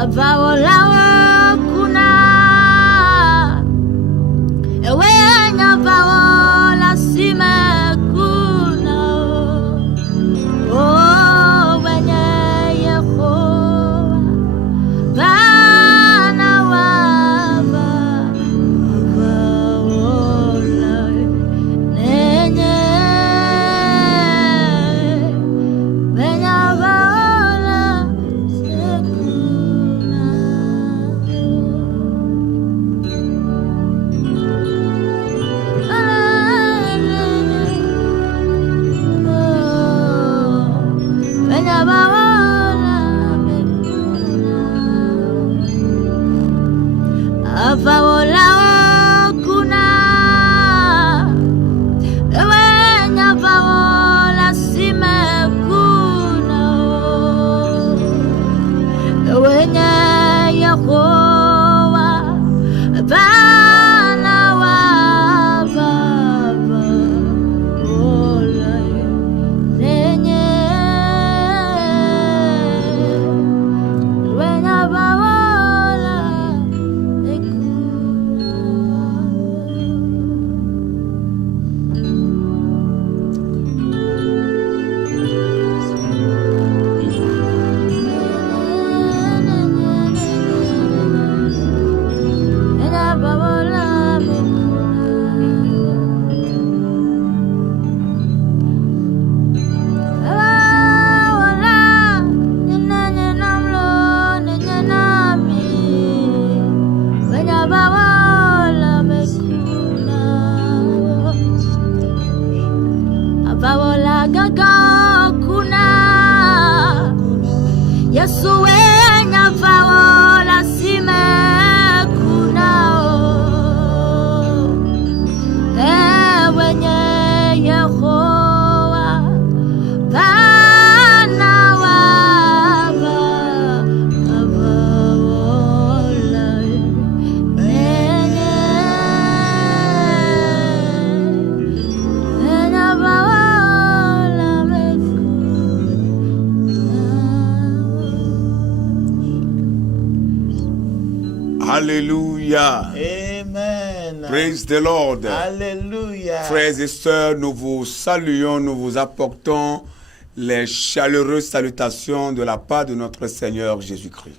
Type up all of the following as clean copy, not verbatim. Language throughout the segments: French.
avaolawa kuna ewenya vaola sime kuna oh wenye Yehova bana wava avaola nenye wenya vaola sekuna wenya vaola avaola kuna ewenya vaola sime kuna ewenya Yehova bana wava vaola nenye wenya vaola Avaola gaga kuna Yesu wenya vaola sime kuna wenye Yehova bana wava avaola nenye wenya vaola Alléluia. Amen. Praise the Lord. Alléluia. Frères et sœurs, nous vous saluons, nous vous apportons les chaleureuses salutations de la part de notre Seigneur Jésus-Christ.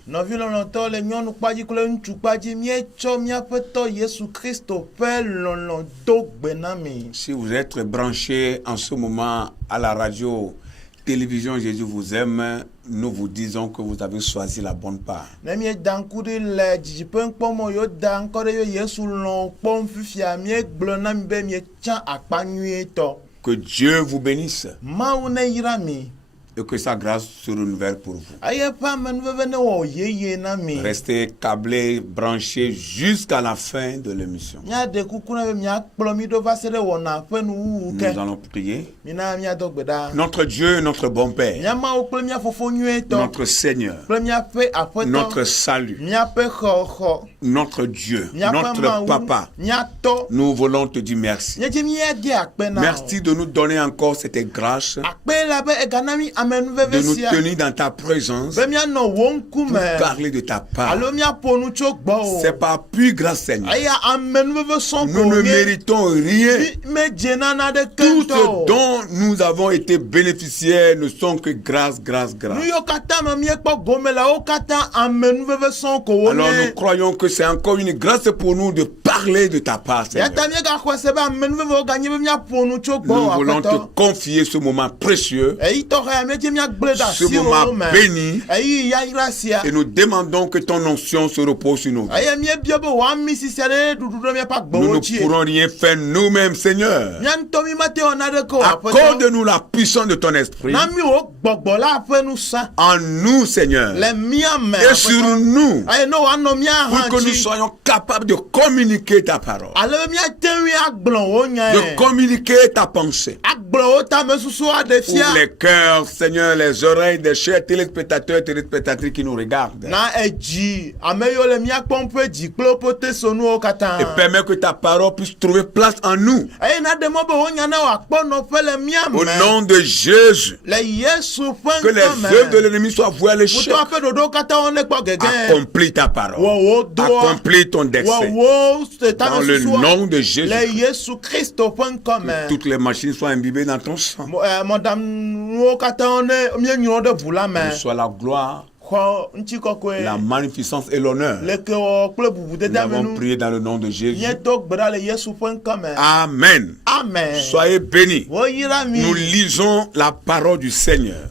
Si vous êtes branchés en ce moment à la radio, télévision Jésus vous aime, nous vous disons que vous avez choisi la bonne part. Que Dieu vous bénisse et que sa grâce se renouvelle pour vous. Restez câblés, branchés jusqu'à la fin de l'émission. Nous allons prier. Notre Dieu, notre bon Père, notre Seigneur, notre salut, notre Dieu, notre Papa, nous voulons te dire merci. Merci de nous donner encore cette grâce, de nous tenir dans ta présence pour parler de ta part. C'est par pure grâce, Seigneur. Nous ne méritons rien. Tout ce dont nous avons été bénéficiaires ne sont que grâce, grâce, grâce. Alors nous croyons que c'est encore une grâce pour nous de parler de ta part, Seigneur. Nous voulons te confier ce moment précieux, ce moment béni, et nous demandons que ton onction se repose sur nous. Nous ne pourrons rien faire nous-mêmes, Seigneur. Accorde-nous la puissance de ton esprit en nous, Seigneur, et sur nous, pour que nous soyons capables de communiquer ta parole, de communiquer ta pensée, pour les cœurs Seigneur, les oreilles des chers téléspectateurs et téléspectatrices qui nous regardent. Et permets que ta parole puisse trouver place en nous. Au nom de Jésus. Que les œuvres de l'ennemi soient vouées à l'échec. Accomplis ta parole. Accomplis ton dessein. Dans le nom de Jésus. Que toutes les machines soient imbibées dans ton sang. Que soit la gloire, la magnificence et l'honneur. Nous avons prié dans le nom de Jésus. Amen. Amen. Soyez bénis. Nous lisons la parole du Seigneur.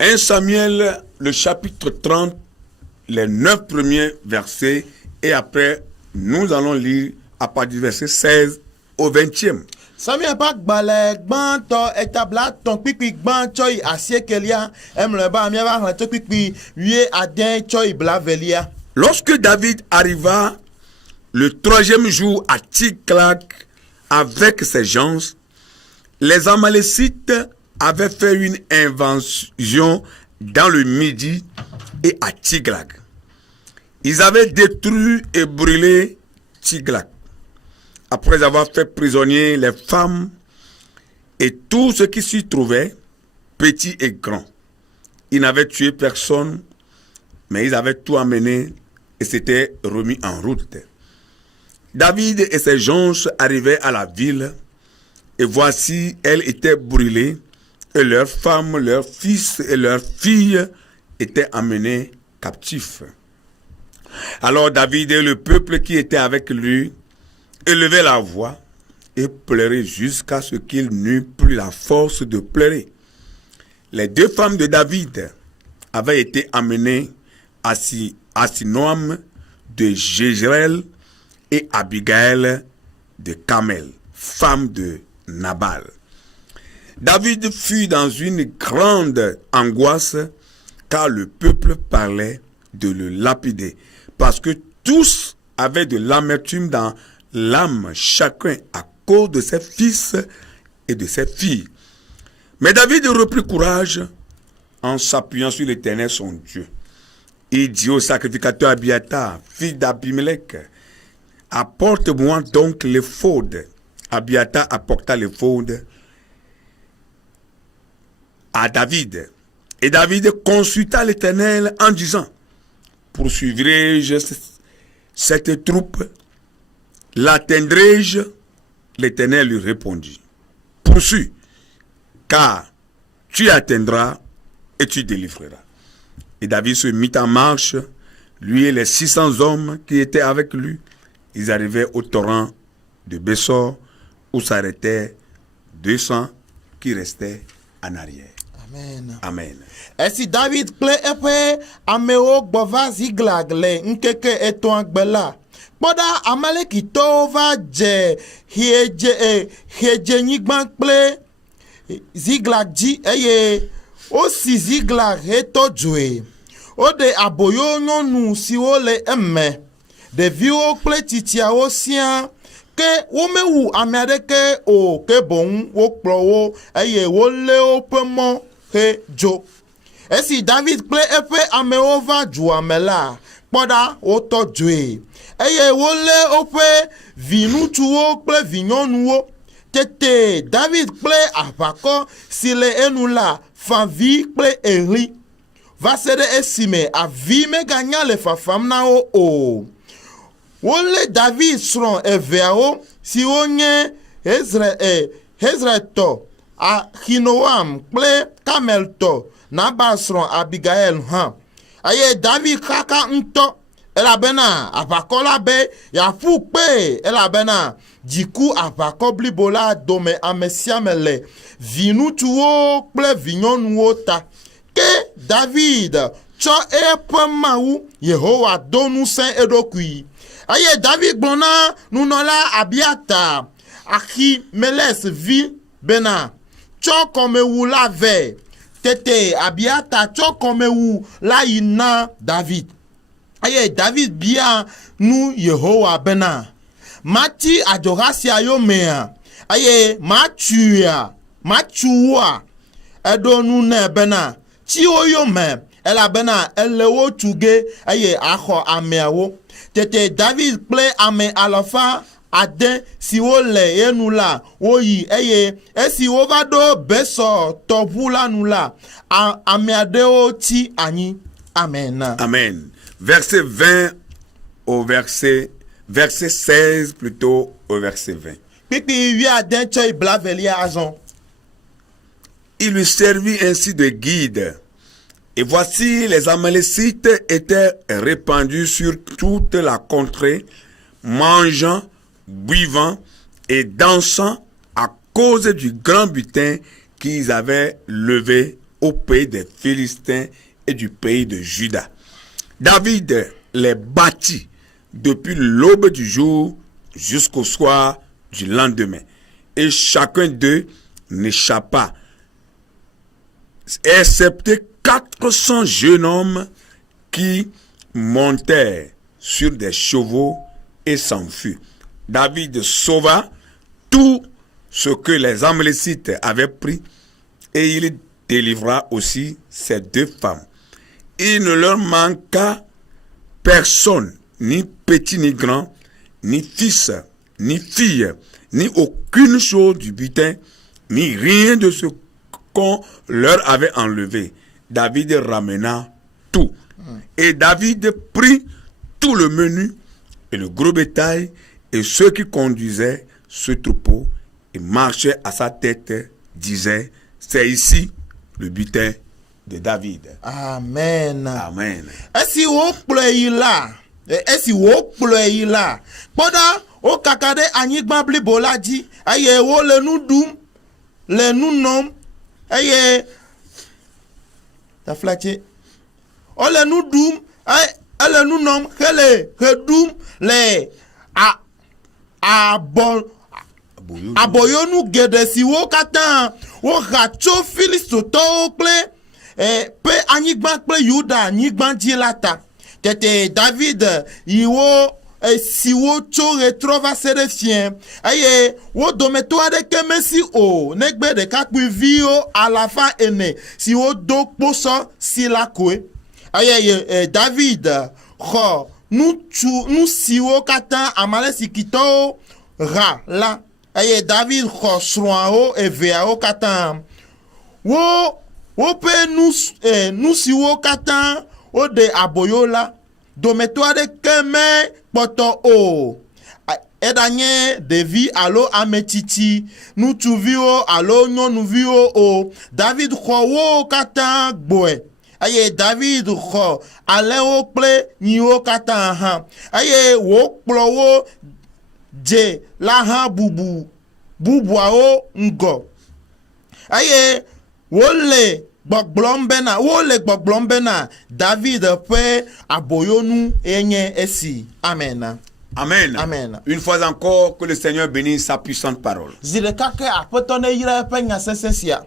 1 Samuel, le chapitre 30, les 9 premiers versets. Et après, nous allons lire à partir du verset 16 au 20e. Lorsque David arriva le 3e jour à Tsiklag avec ses gens, les Amalécites avaient fait une invasion dans le Midi et à Tsiklag. Ils avaient détruit et brûlé Tsiklag. Après avoir fait prisonnier les femmes et tout ce qui s'y trouvait, petits et grands. Ils n'avaient tué personne, mais ils avaient tout amené et s'étaient remis en route. David et ses gens arrivaient à la ville, et voici, elle était brûlée, et leurs femmes, leurs fils et leurs filles étaient emmenés captifs. Alors David et le peuple qui était avec lui élevaient la voix et pleuraient jusqu'à ce qu'il n'eût plus la force de pleurer. Les 2 femmes de David avaient été amenées, Ahinoam de Jézréel et Abigaël de Carmel, femme de Nabal. David fut dans une grande angoisse car le peuple parlait de le lapider, parce que tous avaient de l'amertume dans l'âme, chacun à cause de ses fils et de ses filles. Mais David reprit courage en s'appuyant sur l'Éternel son Dieu. Il dit au sacrificateur Abiatar, fils d'Abimelech, apporte-moi donc l'éphod. Abiatar apporta l'éphod à David. Et David consulta l'Éternel en disant, poursuivrai-je cette troupe? L'atteindrai-je? L'Éternel lui répondit, poursuis, car tu atteindras et tu délivreras. Et David se mit en marche, lui et les 600 hommes qui étaient avec lui. Ils arrivaient au torrent de Bessor, où s'arrêtaient 200 qui restaient en arrière. Amen. Amen. Esi David kple eƒe amewo gbɔva Ziklag le ŋkeke etɔ̃a gbe la, kpɔɖa Amalekitɔwo va dze Hedzenyigba kple Ziklag dzi eye wosi Ziklag hetɔ dzoe. Woɖe aboyo nyɔnu siwo le eme, ɖeviwo kple tsitsiawo siaa, ke womewu ame aɖeke o, ke boŋ wokplɔ wo eye wolé woƒe mɔ hedzo. Esi David kple eƒe amewo va dua me la, kpɔɖa wotɔ dzoe eye wolé woƒe viŋutsuwo kple vinyɔnuwo. Tete David kple aʋakɔ si le enu la fa vi kple eɣli va se ɖe esime avi meganya le fafam na wo o. Wolé David srɔ̃ eveawo siwo nye Hezretɔ Ahinoam kple Carmeltɔ Nabal srɔ̃ Abigail hã. Eye David kaka ŋutɔ elabena aʋakɔ la be yaƒu kpe elabena dziku aʋakɔ blibo la dome ame sia ame le viŋutsuwo kple vinyɔnuwo ta. Ke David tsɔ eƒe Mawu Yehowa do ŋusẽ eɖokui. Eye David gblɔ na nunɔla Abiata, Ahimelech vi bena tsɔ kɔmewu la vɛ. Tete Abiata tsɔ kɔmewu la yi na David. Eye David bia nu Yehowa bena mati adzɔha sia yomea eye matsuia Machua Edonu ne bena Chi oyo me Elabena elewo tuge Aye aho ameawo Tete David play ame alafa Ade si wo le yenu la Oyi eye Esi wo vado beso Topula nula Ameadeo ti ani Amen. Amen. Verset 20 au verset 16 plutôt au verset 20. Il lui servit ainsi de guide. Et voici, les Amalécites étaient répandus sur toute la contrée, mangeant, buvant et dansant à cause du grand butin qu'ils avaient levé au pays des Philistins et du pays de Juda. David les battit depuis l'aube du jour jusqu'au soir du lendemain. Et chacun d'eux n'échappa, excepté 400 jeunes hommes qui montèrent sur des chevaux et s'enfuirent. David sauva tout ce que les Amalécites avaient pris et il délivra aussi ces 2 femmes. Il ne leur manqua personne, ni petit ni grand, ni fils, ni fille, ni aucune chose du butin, ni rien de ce qu'on leur avait enlevé. David ramena tout. Et David prit tout le menu et le gros bétail et ceux qui conduisaient ce troupeau et marchaient à sa tête disaient, c'est ici le butin de David. Amen. Amen. Esi wo play la. Poda o kakade anyigba blibo la di. Aye wo le nu dum, le nu nom. Aye ta flache. O le nu dum, aye le nu nom, hele dum le aboyonu gede si wo katan wo gacho filistoto ple pe anyigba ple Yuda anyigba dilata tete David iwo si wo cho retrova serefien aye wo dometo ade kemesi o negbe de kakpu vio alafa ene si wo do poso si la koe aye David ho nu si wo katan amale sikito ra la aye David ho sroao e veao katan wo pe nu si wo katan o de aboyola dometo ade keme poto o edanye devi alo ametiti nu tuvio alo nonuvio o David ho wo katan gboe aye David ho ale o ple ni o katan ha aye wo plo wo je la ha bubu a ngo aye wole gbogblombe David pe aboyonu enye esi amen. Amen. Amen. Une fois encore, que le Seigneur bénisse sa puissante parole.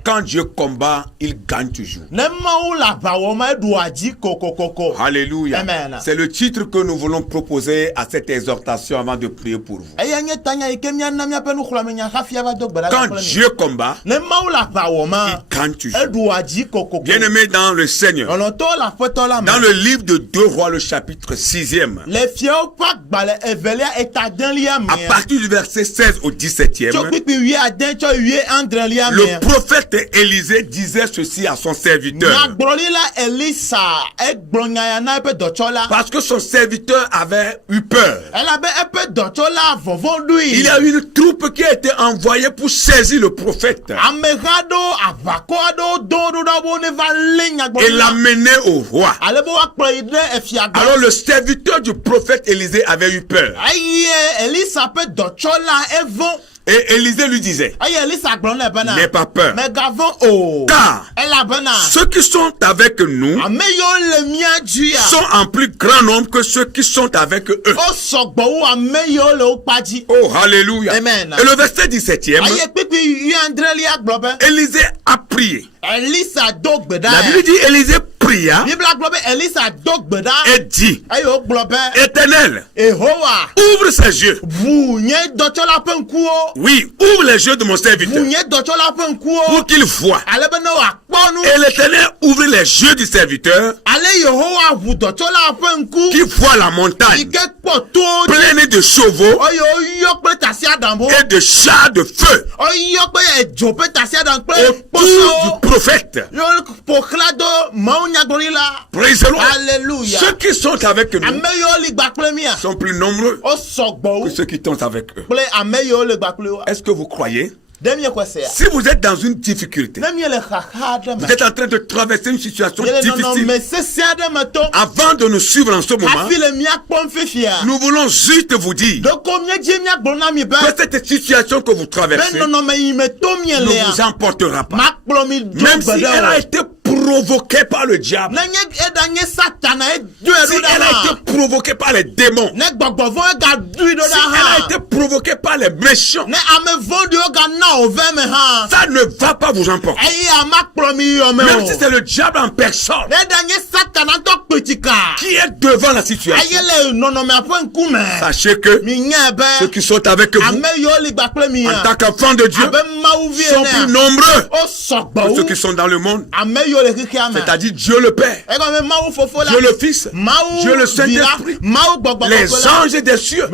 Quand Dieu combat, il gagne toujours. Alléluia. Amen. C'est le titre que nous voulons proposer à cette exhortation avant de prier pour vous. Quand Dieu combat, il gagne toujours. Bien-aimé dans le Seigneur, dans le livre de 2 Rois, le chapitre 6e, à partir du verset 16 au 17e, le prophète Élisée disait ceci à son serviteur. Parce que son serviteur avait eu peur. Il y a une troupe qui a été envoyée pour saisir le prophète et l'amener au roi. Alors le serviteur du prophète Élisée avait eu peur. Et Élisée lui disait, n'aie pas peur, car ceux qui sont avec nous sont en plus grand nombre que ceux qui sont avec eux. Oh, alléluia. Amen. Et le verset 17e, Élisée a prié. La Bible dit, Élisée pria et dit, Éternel, ouvre ses yeux. Oui, ouvre les yeux de mon serviteur pour qu'il voie. Et l'Éternel ouvre les yeux du serviteur qui voit la montagne pleine de chevaux et de chars de feu autour du prophète. Praise the Lord. Alléluia. Ceux qui sont avec nous sont plus nombreux que ceux qui sont avec eux. Est-ce que vous croyez? Si vous êtes dans une difficulté, vous êtes en train de traverser une situation difficile, avant de nous suivre en ce moment, nous voulons juste vous dire que cette situation que vous traversez ne vous emportera pas. Même si elle a été provoquée par le diable, si elle a été provoquée par les démons, si elle a été provoquée par les méchants, ça ne va pas vous emporter. Même si c'est le diable en personne qui est devant la situation, sachez que ceux qui sont avec vous en tant qu'enfants de Dieu sont plus nombreux que ceux qui sont dans le monde. C'est-à-dire Dieu le Père, Dieu le Fils, Dieu le Saint-Esprit, les anges des cieux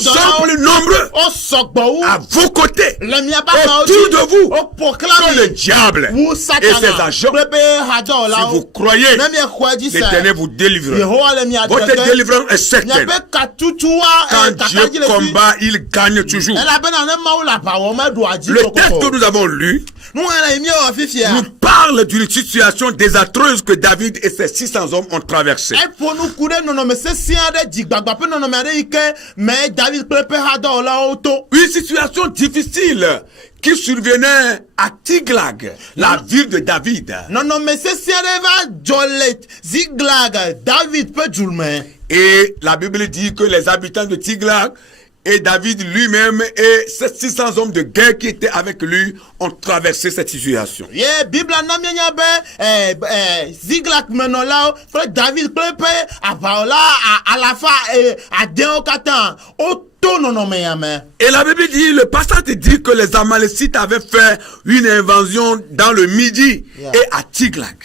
sont plus nombreux à vos côtés, autour de vous, que le diable et ses agents. Si vous croyez, l'Éternel vous délivrera. Votre délivrance est certaine. Quand Dieu combat, il gagne toujours. Le texte que nous avons lu nous parle d'une situation désastreuse que David et ses 600 hommes ont traversée. Une situation difficile qui survenait à Tiglag, la ville de David. Et la Bible dit que les habitants de Tiglag et David lui-même et ces 600 hommes de guerre qui étaient avec lui ont traversé cette situation. Et la Bible dit, le passage dit que les Amalécites avaient fait une invasion dans le Midi et à Tiglag.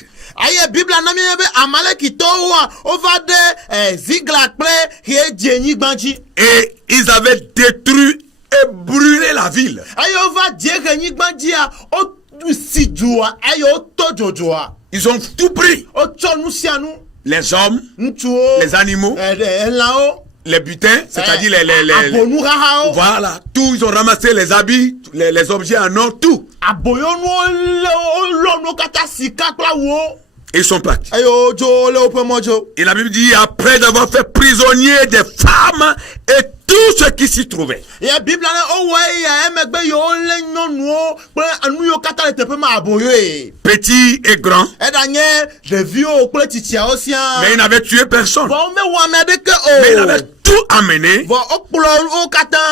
Et ils avaient détruit et brûlé la ville. Ils ont tout pris. Les hommes, les animaux, les butins, c'est-à-dire les voilà, tout, ils ont ramassé les habits, les objets en or, tout. Et ils sont partis. Et la Bible dit, après d'avoir fait prisonnier des femmes et tout ce qui s'y trouvait. Petits et grands. Mais ils n'avaient tué personne. Mais ils avaient tout amené.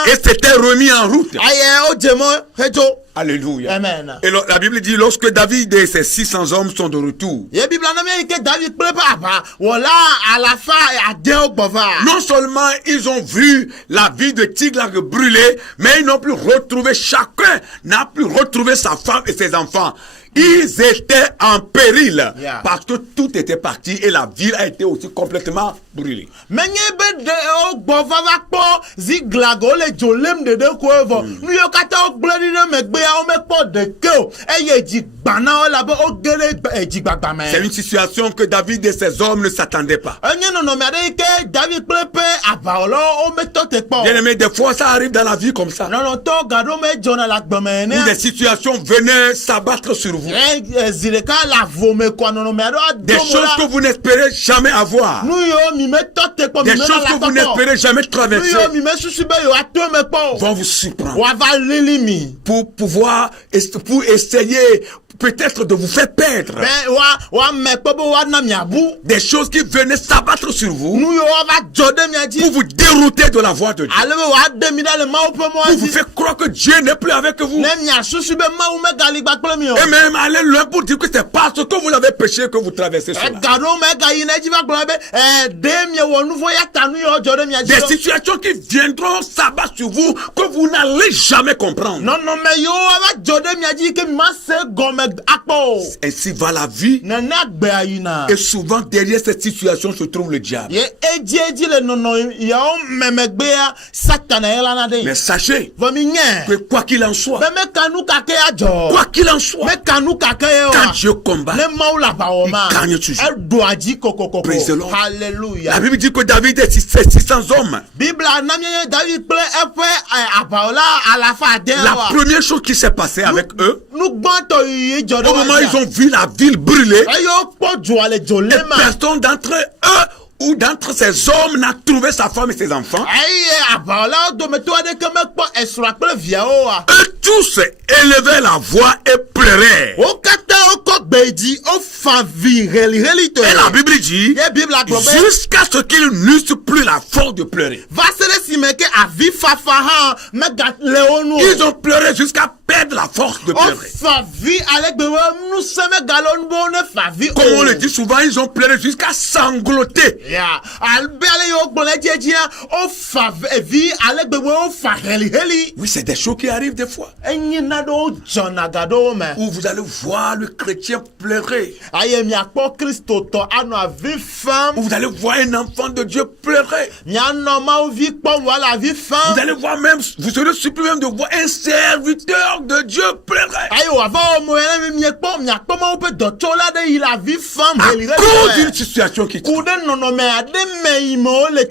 Et s'était remis en route. Alléluia. Amen. Et la Bible dit, lorsque David et ses 600 hommes sont de retour, non seulement ils ont vu la ville de Tiglag brûler, mais ils n'ont plus retrouvé, chacun n'a plus retrouvé sa femme et ses enfants. Ils étaient en péril parce que tout était parti et la ville a été aussi complètement brûlée. C'est une situation que David et ses hommes ne s'attendaient pas. Bien aimé, des fois ça arrive dans la vie comme ça. Où des situations venaient s'abattre sur vous. Des choses que vous n'espérez jamais avoir. Des choses que vous n'espérez jamais traverser vont vous surprendre. Pour essayer, peut-être de vous faire perdre. Des choses qui venaient s'abattre sur vous pour vous dérouter de la voie de Dieu. Pour vous faire croire que Dieu n'est plus avec vous. Et même aller loin pour dire que c'est parce que vous avez péché que vous traversez cela. Des situations qui viendront s'abattre sur vous que vous n'allez jamais comprendre. Ainsi va la vie. Et souvent derrière cette situation se trouve le diable. Mais sachez que quoi qu'il en soit, quand Dieu combat, il gagne toujours. Praise the Lord. La Bible dit que David est 600 hommes. La première chose qui s'est passée avec eux, au moment où ils ont vu la ville brûler, personne d'entre eux ou d'entre ces hommes n'a trouvé sa femme et ses enfants. Eux tous élevaient la voix et pleuraient. Et la Bible dit, jusqu'à ce qu'ils n'eussent plus la force de pleurer. Ils ont pleuré jusqu'à perdre la force de pleurer. Comme on le dit souvent, ils ont pleuré jusqu'à sangloter. Oui, c'est des choses qui arrivent des fois. Où vous allez voir le chrétien pleurer. Où vous allez voir un enfant de Dieu pleurer. Vous allez voir même, vous serez surpris même de voir un serviteur de Dieu pleurer. À cause d'une situation qui tue.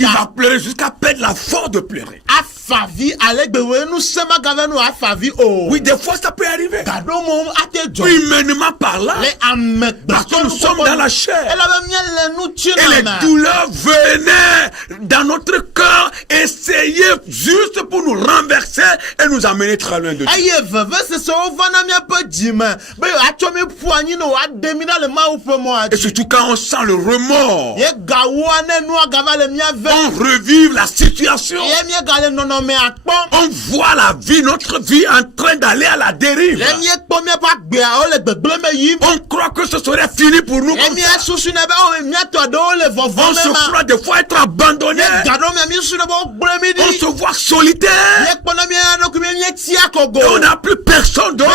Il va pleurer jusqu'à perdre la force de pleurer. Oui, des fois ça peut arriver. Humainement parlant, parce que nous sommes dans la chair. Et les douleurs venaient dans notre cœur essayer juste pour nous renverser et nous amener très loin de Dieu. Et surtout quand on sent le remords, on revive la situation. On voit la vie, notre vie en train d'aller à la dérive. On croit que ce serait fini pour nous. On se croit des fois être abandonné. On se voit solitaire. Et on n'a plus personne d'autre.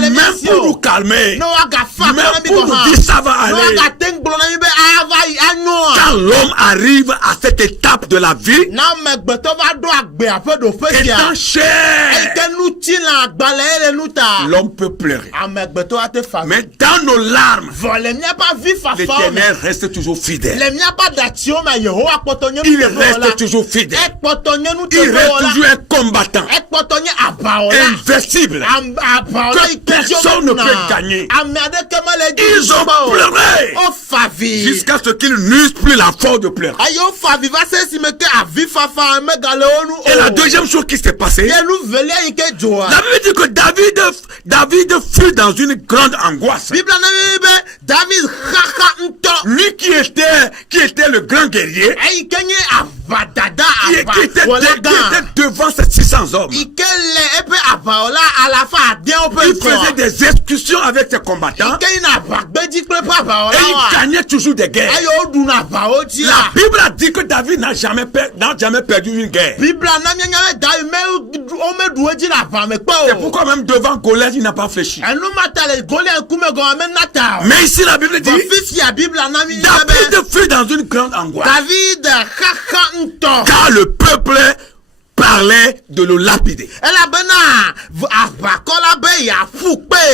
Même pour nous calmer. Même pour nous dire ça va aller. Quand l'homme arrive à cette étape de la vie, étant cher, l'homme peut pleurer. Mais dans nos larmes, l'Éternel reste toujours fidèle. Il reste toujours fidèle. Il reste toujours un combattant. Invincible. Que personne ne peut gagner. Ils ont pleuré jusqu'à ce qu'ils n'eussent plus la force de pleurer. Et la deuxième chose qui s'est passée, la Bible dit que David fut dans une grande angoisse. Lui qui était le grand guerrier, qui était devant ces 600 hommes. Il faisait des excursions avec ses combattants. Et il gagnait toujours des guerres. La Bible a dit que David n'a jamais perdu une guerre. C'est pourquoi même devant Goliath, il n'a pas fléchi. Mais ici la Bible dit, David fut dans une grande angoisse. Car le peuple parlait de le lapider.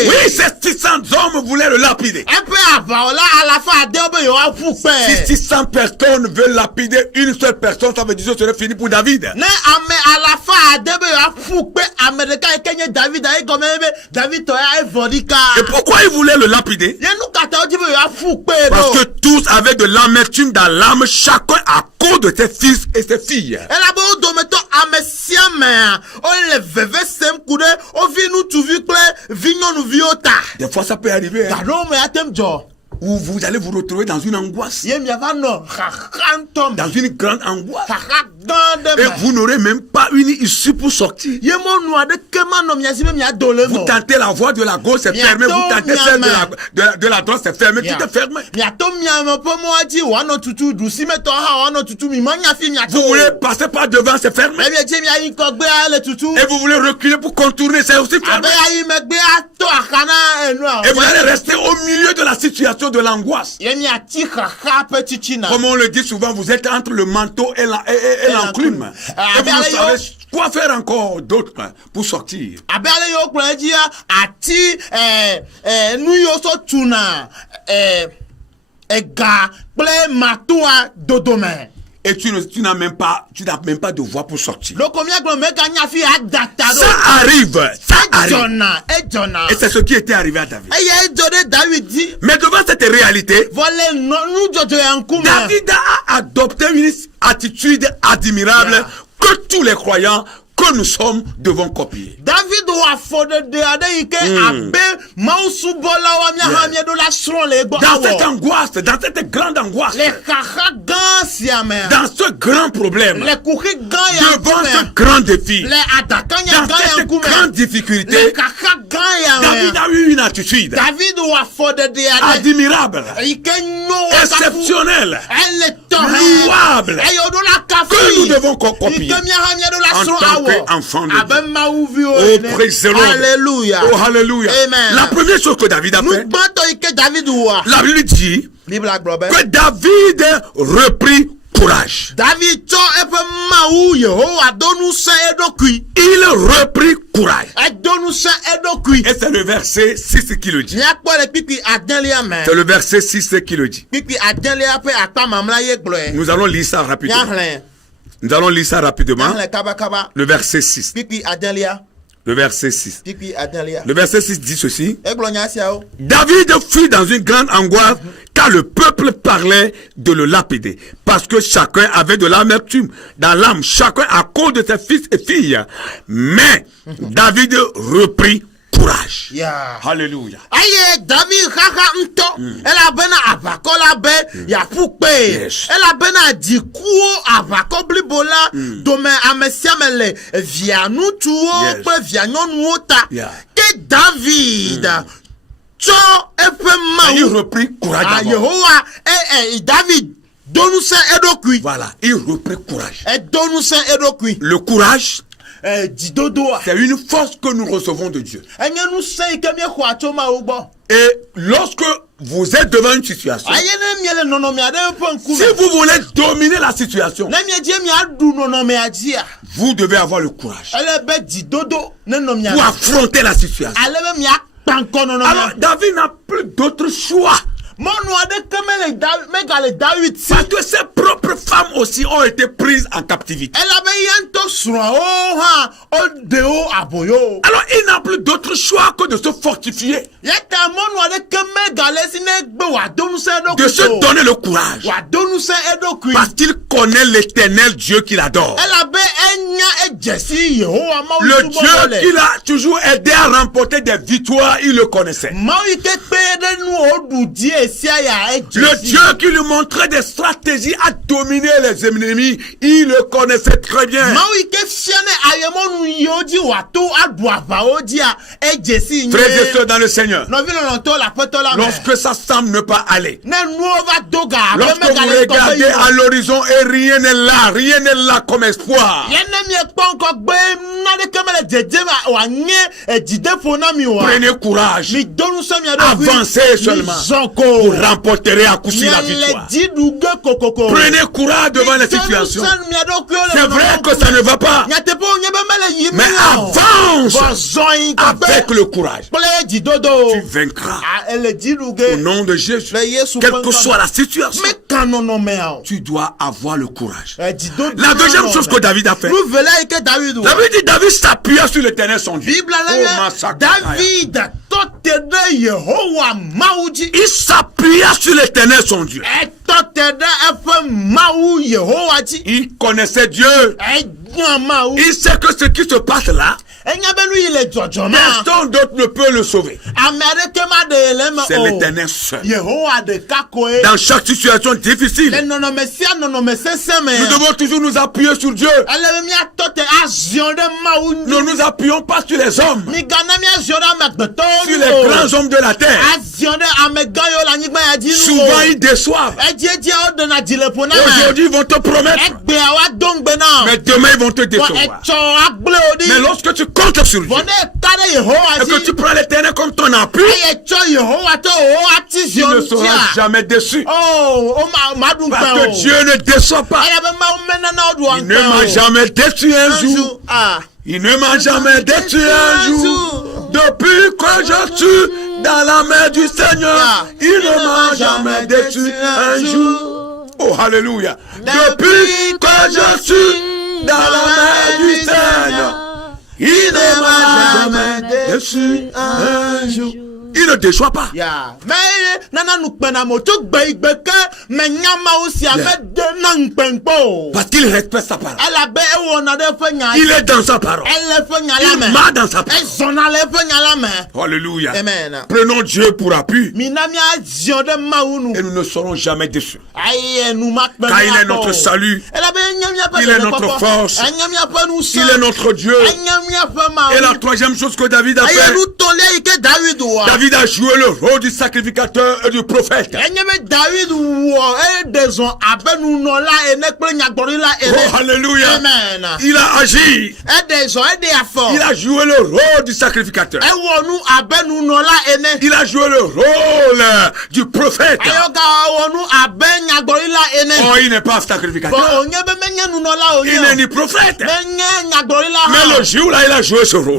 Oui, ces 600 hommes voulaient le lapider. Si 600 personnes veulent lapider une seule personne, ça veut dire que ce serait fini pour David. Et pourquoi ils voulaient le lapider? Parce que tous avaient de l'amertume dans l'âme, chacun à cause de ses fils et ses filles. Des fois, ça peut arriver. Où vous allez vous retrouver dans une angoisse. Dans une grande angoisse. Et vous n'aurez même pas une issue pour sortir. Vous tentez la voie de la gauche, c'est fermé. Vous tentez celle de la droite, c'est fermé. Tout est fermé. Vous voulez passer par devant, c'est fermé. Et vous voulez reculer pour contourner, c'est aussi fermé. Et vous allez rester au milieu de la situation de l'angoisse. Comme on le dit souvent, vous êtes entre le manteau et l'enclume. Et vous ne savez quoi faire encore d'autre pour sortir. Et tu n'as même pas de voie pour sortir. Ça arrive. Et c'est ce qui était arrivé à David. Mais devant cette réalité, David a adopté une attitude admirable que tous les croyants que nous sommes devons copier. David Dans cette angoisse, dans cette grande angoisse, dans ce grand problème, devant ce grand défi, dans cette grande difficulté, David a eu une attitude admirable, exceptionnelle, louable, que nous devons copier en tant qu'enfants de Dieu. Oh, praise the Lord. Alléluia. Oh, hallelujah. Amen. La première chose que David a fait, la Bible dit que David reprit courage. Il reprit courage. Et c'est le verset 6 qui le dit. C'est le verset 6 qui le dit. Nous allons lire ça rapidement. Nous allons lire ça rapidement. Le verset 6. Le verset 6. Le verset 6 dit ceci. David fut dans une grande angoisse car le peuple parlait de le lapider. Parce que chacun avait de l'amertume dans l'âme. Chacun à cause de ses fils et filles. Mais David reprit courage. Alléluia. Il reprit courage. Voilà, il reprit courage. Le courage, c'est une force que nous recevons de Dieu. Et lorsque vous êtes devant une situation, si vous voulez dominer la situation, vous devez avoir le courage pour affronter la situation. Alors David n'a plus d'autre choix. Parce que ses propres femmes aussi ont été prises en captivité. Alors il n'a plus d'autre choix que de se fortifier, de se donner le courage, parce qu'il connaît l'Éternel Dieu qu'il adore, le Dieu qu'il a toujours aidé à remporter des victoires. Il le connaissait. Le Dieu qui lui montrait des stratégies à dominer les ennemis, il le connaissait très bien. Frères et sœurs dans le Seigneur, lorsque ça semble ne pas aller, lorsque vous regardez à l'horizon et rien n'est là comme espoir, prenez courage, avancez seulement, vous remporterez à coup sûr la victoire. Prenez courage devant les situations. C'est vrai que ça ne va pas, mais avance avec le courage. Tu vaincras au nom de Jésus. Quelle que soit la situation, tu dois avoir le courage. La deuxième chose que David a fait, David s'appuya sur l'Éternel son Dieu. Il s'appuya sur l'Éternel son Dieu. Il connaissait Dieu. Il sait que ce qui se passe là, personne d'autre ne peut le sauver. C'est l'Éternel seul. Dans chaque situation difficile, nous devons toujours nous appuyer sur Dieu. Nous nous appuyons pas sur les hommes, sur les grands hommes de la terre. Souvent ils déçoivent. Aujourd'hui ils vont te promettre, mais demain ils vont te décevoir. Mais lorsque tu comptes sur Dieu et que tu prends l'Éternel comme ton appui, tu ne seras jamais déçu. Parce que Dieu ne déçoit pas. Il ne m'a jamais déçu un jour. Il ne m'a jamais déçu un jour. Depuis que je suis dans la main du Seigneur, il ne m'a jamais déçu un jour. Oh, alléluia. Depuis que je suis dans la main du Seigneur, il ne m'a jamais déçu un jour. Il ne déçoit pas. Parce qu'il respecte sa parole. Il est dans sa parole. Il marche dans sa parole. Alléluia. Prenons Dieu pour appui. Et nous ne serons jamais déçus. Car il est notre salut. Il est notre force. Il est notre Dieu. Et la troisième chose que David a fait, David a joué le rôle du sacrificateur et du prophète. Oh, alléluia. Il a agi. Il a joué le rôle du sacrificateur. Il a joué le rôle du prophète. Oh, il n'est pas sacrificateur. Il n'est ni prophète. Mais le jour là, il a joué ce rôle.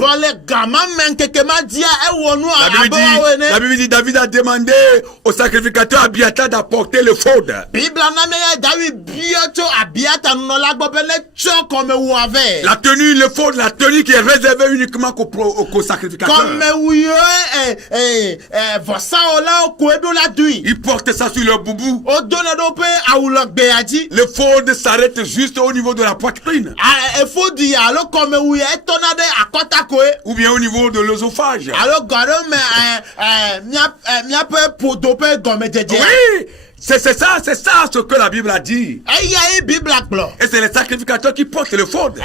La Bible dit David a demandé au sacrificateur Abiathar d'apporter le faute. La tenue, le faute, la tenue qui est réservée uniquement au sacrificateur. Il porte ça sur le boubou. Le faute s'arrête juste au niveau de la poitrine. Ou bien au niveau de l'œsophage. Oui, c'est ça ce que la Bible a dit. Et c'est les sacrificateurs qui portent le faute.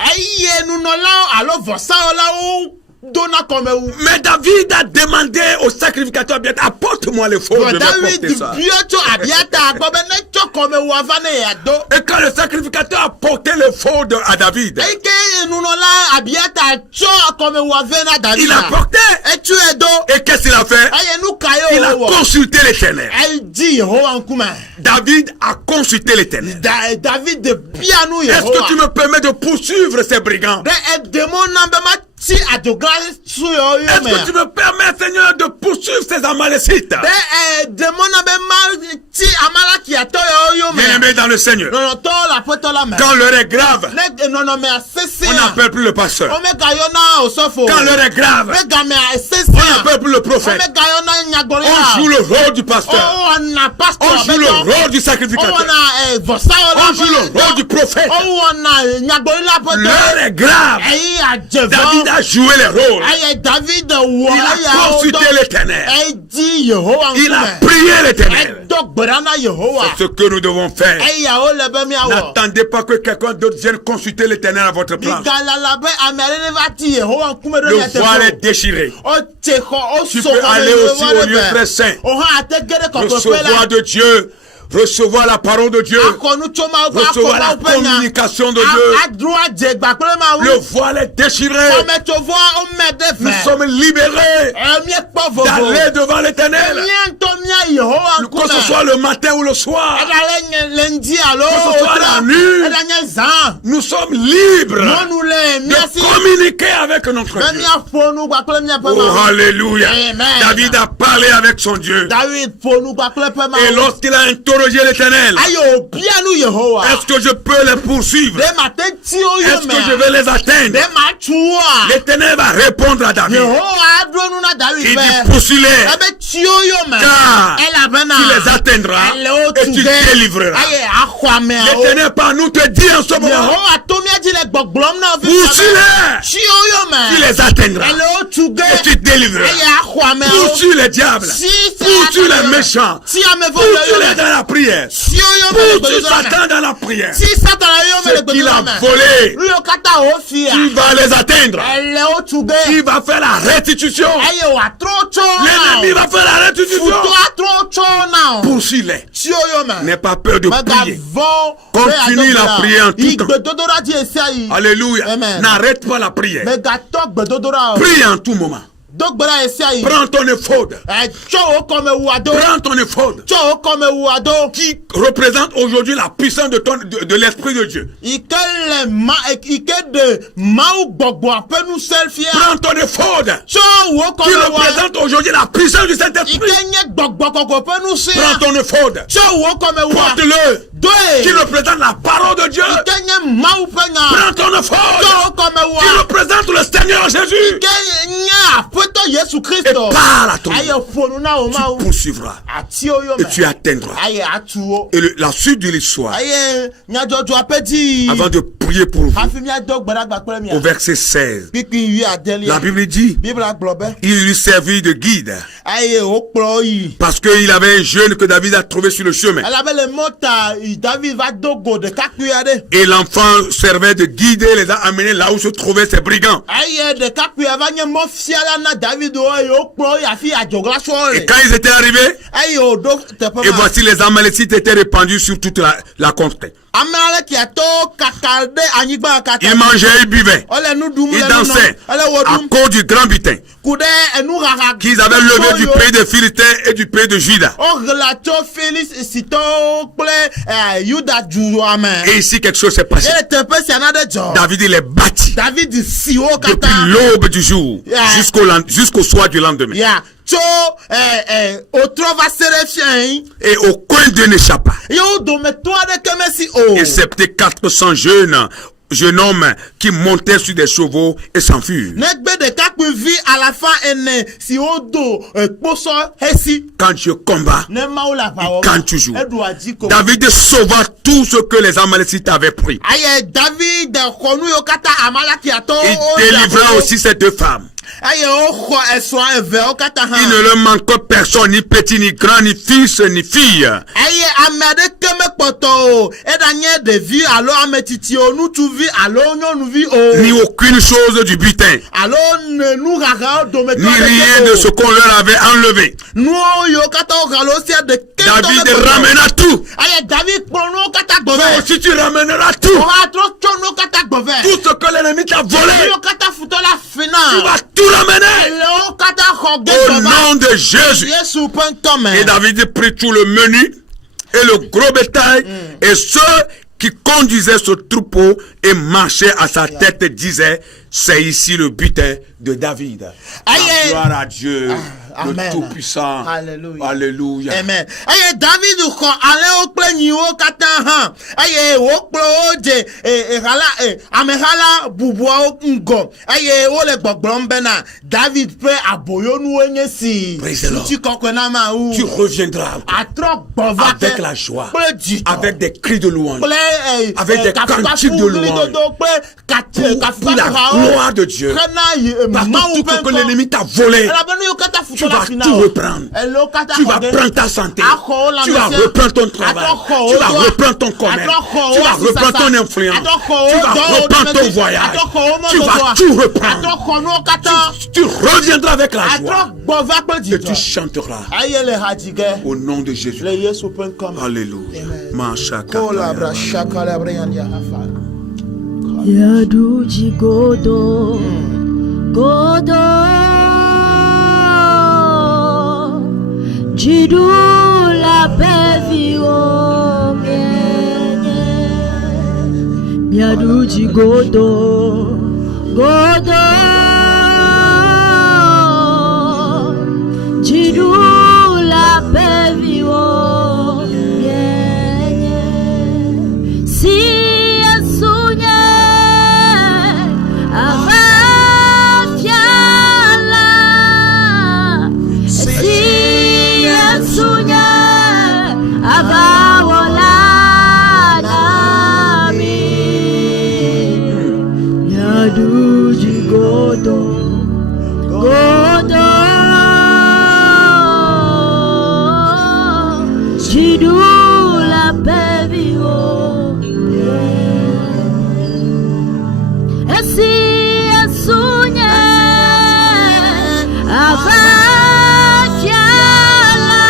Mais David a demandé au sacrificateur, apporte-moi le faux, je vais porter ça. Et quand le sacrificateur a porté le faux à David, il a porté. Et qu'est-ce qu'il a fait? Il a consulté l'Éternel. David a consulté l'Éternel. Est-ce que tu me permets de poursuivre ces brigands? Est-ce que tu me permets, Seigneur, de poursuivre ces Amalécites? Bien-aimés dans le Seigneur, quand l'heure est grave, on n'appelle plus le pasteur. Quand l'heure est grave, on n'appelle plus le prophète. On joue le rôle du pasteur. On joue le rôle du sacrificateur. On joue le rôle du prophète. L'heure est grave. David a joué les rôles. Il a consulté l'Éternel. Il a prié l'Éternel. C'est ce que nous devons faire. N'attendez pas que quelqu'un d'autre vienne consulter l'Éternel à votre place. Le voile est déchiré. Tu peux aller aussi au lieu très saint. Recevoir de Dieu. Recevoir la parole de Dieu. Recevoir la communication de Dieu. Le voile est déchiré. Nous sommes libérés d'aller devant l'Éternel. Que ce soit le matin ou le soir. soit la nuit, nous sommes libres de communiquer avec notre Dieu. Oh, alléluia. David a parlé avec son Dieu. Et lorsqu'il a interrogé l'Éternel, est-ce que je peux les poursuivre? Est-ce que je vais les atteindre? L'Éternel va répondre à David. Il dit poursuis-les, car tu les atteindras et tu délivreras. L'Éternel par nous te dit en ce moment, poursuis-les, tu les atteindras et tu délivreras. Poursuis les diables, poursuis les méchants, poursuis-les dans la prière, poursuis Satan dans la prière. Ce qu'il a volé, il va les atteindre. Il va faire la restitution. L'ennemi va faire la restitution. Poursuis-les. N'aie pas peur de prier. Continue la prière en tout temps. Alléluia. N'arrête pas la prière. Prie en tout moment. Prends ton éphode. Prends ton éphode qui représente aujourd'hui la puissance de l'Esprit de Dieu. Prends ton éphode qui représente aujourd'hui la puissance du Saint-Esprit. Prends ton éphode. Porte-le qui représente la parole de Dieu. Prends ton éphode qui représente le Seigneur Jésus. Et par la ton tu poursuivras et tu atteindras. Et la suite de l'histoire, avant de prier pour vous, au verset 16, la Bible dit, il lui servit de guide parce qu'il avait un jeune que David a trouvé sur le chemin. Et l'enfant servait de guide et les a amenés là où se trouvaient ces brigands. Et quand ils étaient arrivés, et voici les Amalécites étaient répandus sur toute la contrée. Ils mangeaient, ils buvaient, ils dansaient à cause du grand butin qu'ils avaient levé du pays de Philistins et du pays de Juda. Et ici quelque chose s'est passé. David il est bâti depuis l'aube du jour jusqu'au soir du lendemain. Et aucun d'eux n'échappa. Excepté 400 jeunes hommes qui montaient sur des chevaux et s'enfuirent. Quand tu combats, quand tu joues, David sauva tout ce que les Amalécites avaient pris. Il délivra aussi ces deux femmes. Il ne leur manque personne, ni petit, ni grand, ni fils, ni fille. Ni aucune chose du butin. Ni rien de ce qu'on leur avait enlevé. David ramena tout. Toi aussi tu ramèneras tout. Tout ce que l'ennemi t'a volé, tu vas tout ramener au nom de Jésus. Et David prit tout le menu et le gros bétail, et ceux qui conduisaient ce troupeau et marchaient à sa tête disaient, c'est ici le butin de David. Gloire à Dieu. Le Tout-Puissant. Alléluia. Alléluia. Amen. Aye David ko ale okple nyiwo kata ha. Aye okplo oje amehala bubuo ngo. Aye ole gbogbon bena David pe aboyonu enyesi. Tu reviendras avec la joie, avec des cris de louange, avec des cantiques de louange, pour la gloire de Dieu. Parce que tout ce que l'ennemi t'a volé, tu vas tout reprendre. Tu vas prendre ta santé. Tu vas reprendre ton travail. Tu vas reprendre ton commerce. Tu vas reprendre ton influence. Tu vas reprendre ton voyage. Tu vas tout reprendre. Tu reviendras avec la joie. Et tu chanteras au nom de Jésus. Alléluia. Yaduji godo Jidou la paix vie au bien. Miaduji godo, godo, jidu la peviwo, si asunye avafiala, si asunye avawola. Miaduji godo, godo, jidu la peviwo, esi asunye avafiala,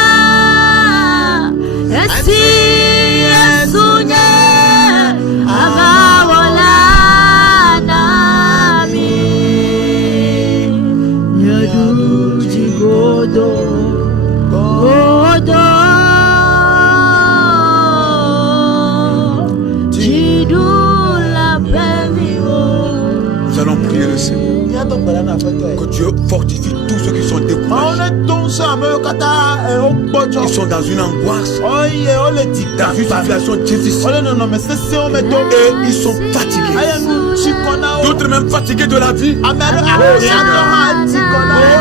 esi asunye avawola. Godo, godo, jidu la peviwo. Nous allons prier le Seigneur. Que Dieu fortifie tous ceux qui sont découragés. Ils sont dans une angoisse, dans une situation difficile. Et ils sont fatigués. D'autres même fatigués de la vie. Oh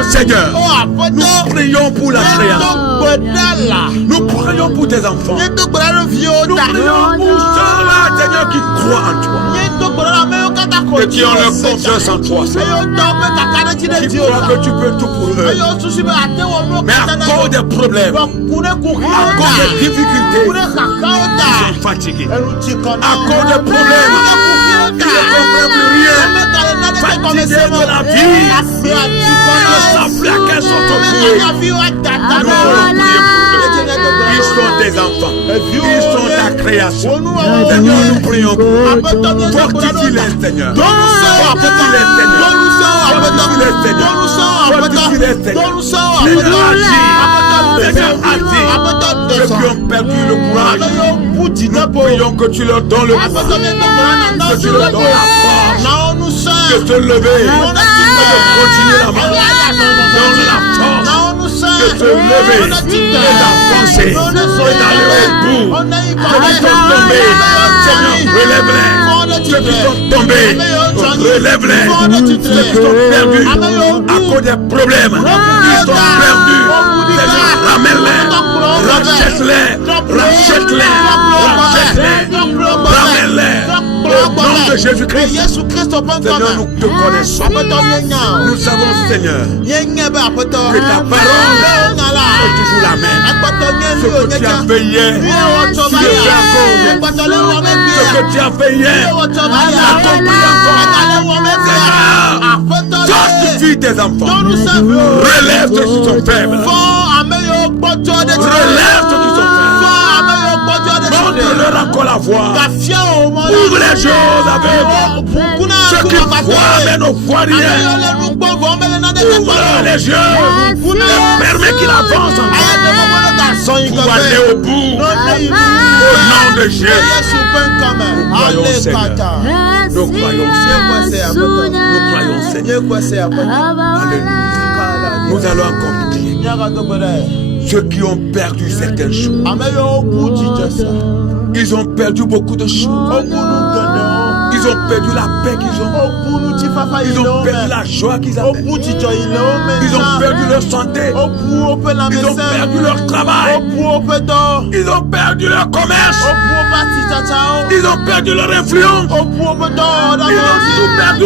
Seigneur, nous prions pour la création. Nous prions pour tes enfants. Nous prions pour ceux-là, Seigneur, qui croient en toi. Et qui ont leur confiance en toi, Seigneur. Qui croient que tu peux tout pour eux. Mais à cause des problèmes, à cause des difficultés, ils sont fatigués. À cause des problèmes, ils ne comprennent plus rien. Fatigués de la vie, ils ne savent plus à quelle sorte de prier. Nous allons prier pour eux. Ils sont des enfants. Ils sont ta création. Seigneur, nous prions pour eux. Fortifie-les, Seigneur. Fortifie-les, Seigneur. Fortifie-les, Seigneur. Fortifie-les, Seigneur. Seigneur, agis. Ceux qui ont perdu le courage, nous prions que tu leur donnes le courage, que tu leur donnes la force de te lever, de continuer la marche. Donne la force de te lever, et d'avancer, et d'aller au bout. Ceux qui sont tombés, Seigneur, relève-les. Ceux qui sont tombés, relève-les. Ceux qui sont perdus à cause des problèmes, ils sont perdus. Seigneur, ramène-les, rachète-les, rachète-les, rachète-les, ramène-les. Au nom de Jésus-Christ, Seigneur, nous te connaissons. Nous savons, Seigneur, que ta parole est toujours la même. Ce que tu as fait hier, tu le fais encore. Ce que tu as fait hier, accomplis encore. Seigneur, fortifie tes enfants. Relève ceux qui sont faibles. Relève ceux qui sont faibles. Montre-leur encore la voie. Ouvre les choses avec ceux qui voient mais ne voient rien. Ouvre les yeux et permets qu'il avance encore pour aller au bout. Au nom de Jésus, nous croyons Seigneur. Nous croyons Seigneur. Alléluia. Nous allons encore prier. Ceux qui ont perdu certaines choses, ils ont perdu beaucoup de choses. Ils ont perdu la paix qu'ils ont. Ils ont perdu la joie qu'ils avaient. Ils ont perdu leur santé. Ils ont perdu leur travail. Ils ont perdu leur commerce. Ils ont perdu leur influence. Ils ont tout perdu.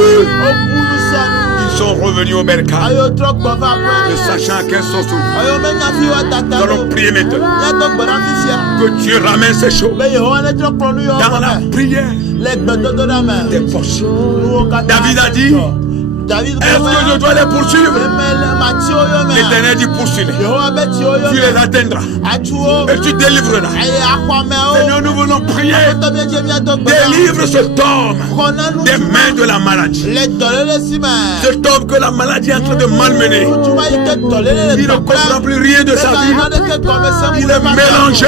Ils sont revenus au Bercail, ne sachant quelle sauce ouvrir. Nous allons prier maintenant que Dieu ramène ces choses dans la prière des forces. David a dit: est-ce que je dois les poursuivre? L'Éternel dit: poursuis-les. Tu les atteindras et tu délivreras. Seigneur, nous venons allons prier. Délivre cet homme des mains de la maladie. Cet homme que la maladie est en train de malmener. Il ne comprend plus rien de sa vie. Il est mélangé.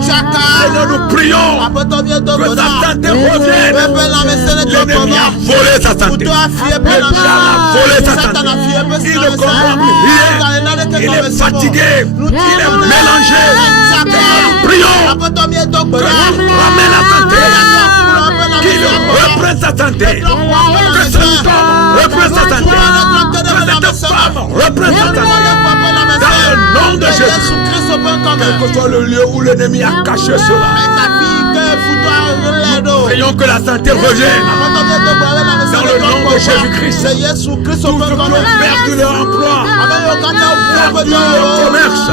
Seigneur, nous prions que sa santé revienne. L'ennemi a volé sa santé. Le diable a volé sa santé. Il ne comprend plus rien. Il est fatigué. Il est mélangé. Nous prions que ramène la santé. Qu'il reprenne sa santé. Que cet homme reprenne sa santé. Que cette femme reprenne sa santé. Dans le nom de Jésus. Quel que soit le lieu où l'ennemi a caché cela. Prions que la santé revienne. Dans le nom de Jésus-Christ. Tous ceux qui ont perdu leur emploi, perdu leur commerce,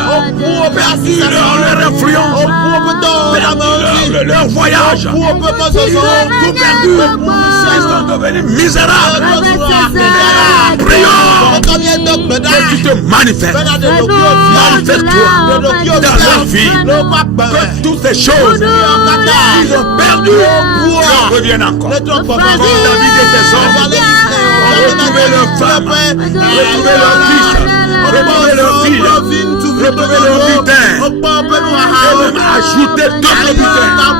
perdu leur influence, perdu leur voyage, tout perdu. Ils sont devenus misérables. Prions que tu te manifestes. Manifeste-toi dans leur vie. Que toutes ces choses qu'ils ont perdues reviennent encore. Comme David et ses hommes retrouver leurs femmes, retrouver leurs fils, retrouver leurs filles, retrouver leurs butins, et même ajouter d'autres butins.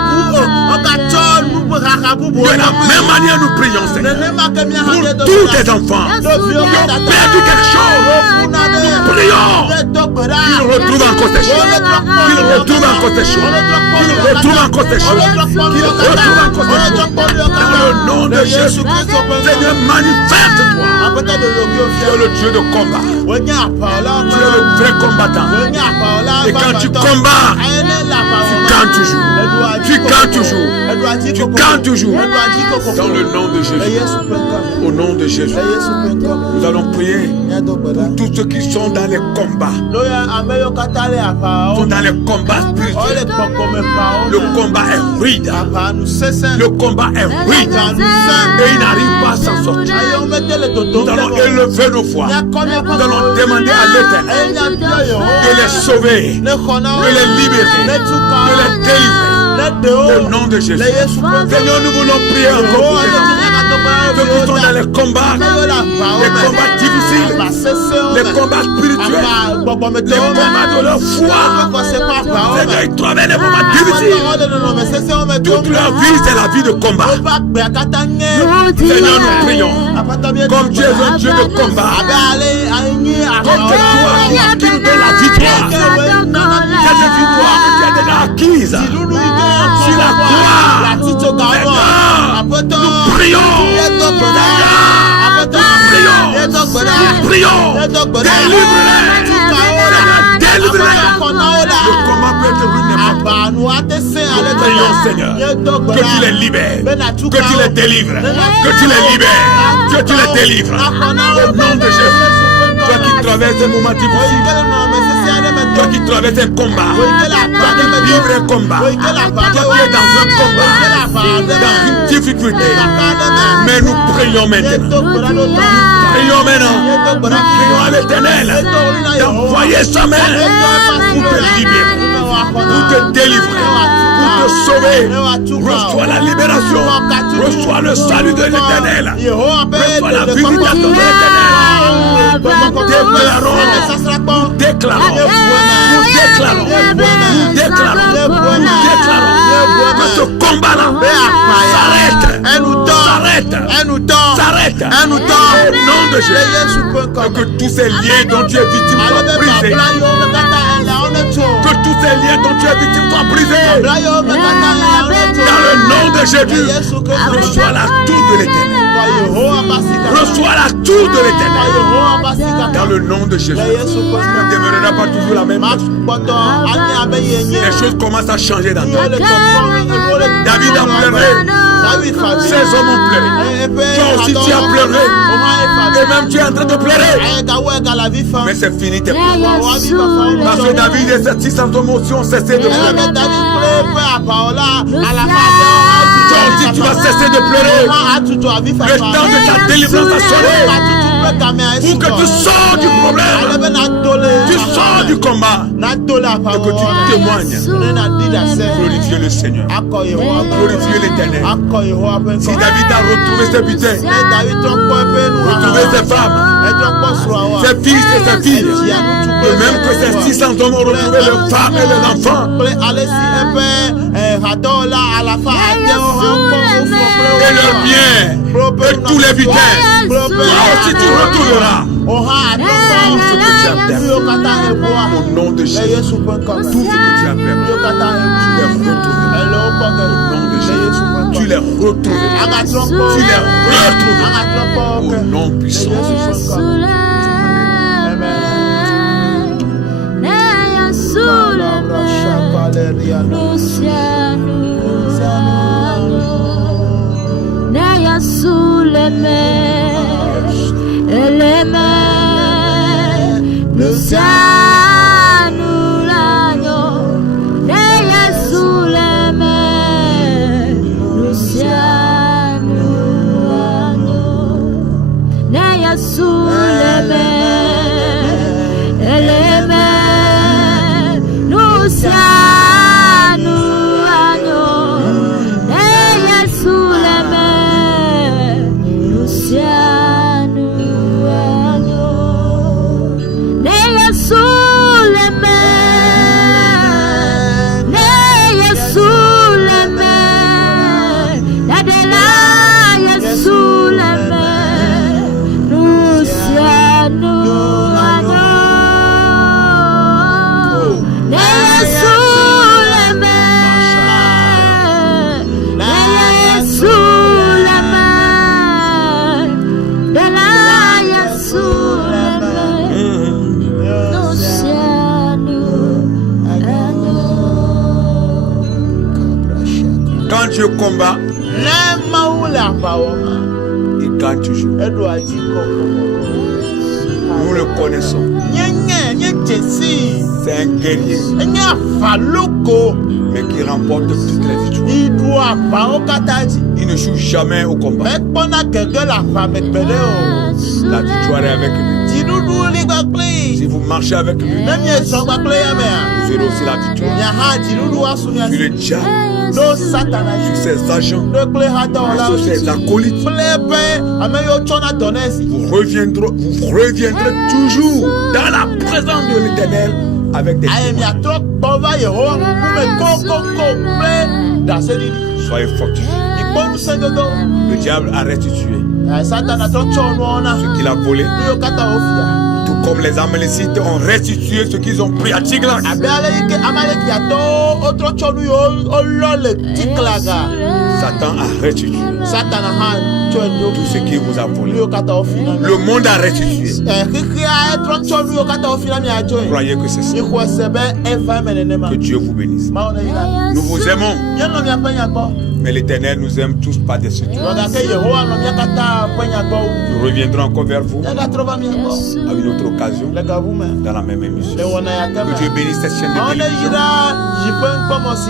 De la même manière, nous prions, Seigneur, pour tous tes enfants qui ont perdu quelque chose. Nous prions qu'ils retrouvent encore ces choses, qu'ils retrouvent encore ces choses, qu'ils retrouvent encore ces choses, qu'ils retrouvent encore ces choses. Dans le nom de Jésus, Seigneur, manifeste-toi. Tu es le Dieu de combat. Tu es le vrai combattant. Et quand tu combats, tu gagnes toujours. Tu gagnes toujours. Tu gagnes toujours. Dans le nom de Jésus. Au nom de Jésus. Nous allons prier pour tous ceux qui sont dans les combats. Sont dans les combats spirituels. Le combat est rude. Le combat est rude. Et ils n'arrivent pas à s'en sortir. Nous allons élever nos voix. Nous allons demander à l'Éternel de les sauver, de les libérer, de les délivrer. Au nom de Jésus. Seigneur, nous voulons prier encore pour ceux qui sont dans les combats difficiles, les combats spirituels, les combats de leur foi. Seigneur, ils traversent des moments difficiles. Toute leur vie, c'est la vie de combat. Seigneur, nous prions. Comme tu es un Dieu de combat, comme c'est toi qui nous donne la victoire. Cette victoire que tu as déjà acquise. Sur la croix, nous prions, nous prions, délivre-les, le combat peut être ruiné. Nous prions, Seigneur, que tu les libères, que tu les délivres, que tu les libères, que tu les délivres. Au nom de Jésus, toi qui traverses des moments difficiles, toi qui traverses un combat, toi qui livres un combat, toi qui es dans un combat, dans une difficulté. Mais nous prions maintenant. Prions maintenant. Prions à l'Éternel d'envoyer sa main pour te libérer, pour te délivrer, pour te sauver. Reçois la libération. Reçois le salut de l'Éternel. Reçois la visitation de l'Éternel. Nous déclarons que ce combat-là s'arrête au nom de Jésus. Que tous ces liens dont tu es victime soient brisés. Que tous ces liens dont tu es victime soient brisés. Dans le nom de Jésus, reçois la tour de l'Éternel. Reçois la tour de l'Éternel. Dans le nom de Jésus. Tu ne demeureras pas toujours la même chose. Les choses commencent à changer dans ta vie. David a pleuré. Ses hommes ont pleuré. Toi aussi tu as pleuré. Et même tu es en train de pleurer. Mais c'est fini tes pleurs. Parce que David et ses 600 émotions ont cessé de pleurer. Toi aussi tu vas cesser de pleurer. Le temps de ta délivrance a sonné. Pour que tu sors du problème. Tu sors du combat. Et que tu témoignes. Glorifiez le Seigneur. Glorifiez l'Éternel. Si David a retrouvé ses butins, retrouvé ses femmes, ses fils et ses filles, de même que ces 600 hommes ont retrouvé leurs femmes et leurs enfants, et leurs biens, et tous les butins, toi aussi tu retourneras. Tout ce que tu as perdu, au nom de Jésus, tout ce que tu as perdu, tu les retrouveras. Au nom de Jésus, tu les retrouveras. Au nom puissant de Jésus. Quand Dieu combat, il gagne toujours. Nous le connaissons. C'est un guerrier, mais qui remporte toutes les victoires. Il ne joue jamais au combat. La victoire est avec lui. Si vous marchez avec lui, vous aurez aussi la victoire. Sur le diable, sur ses agents, sur ses acolytes, vous reviendrez toujours dans la présence de l'Éternel avec des témoins. Soyez fortifiés. Le diable a restitué ce qu'il a volé. Tout comme les Amalécites ont restitué ce qu'ils ont pris à Tiglath. Satan a restitué tout ce qu'il vous a volé. Le monde a restitué. Croyez que c'est ça. Que Dieu vous bénisse. Nous vous aimons. Mais l'Éternel nous aime tous par-dessus tout. Nous reviendrons encore vers vous à une autre occasion dans la même émission. Que Dieu bénisse cette chaîne de télévision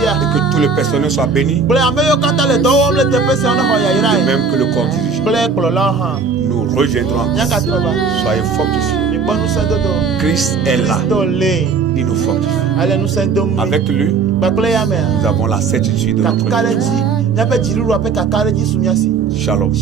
et que tout le personnel soit béni, de même que le corps dirigeant. Nous reviendrons encore. Soyez fortifiés. Christ est là. Il nous fortifie. Avec lui, nous avons la certitude de notre vie. Shalom.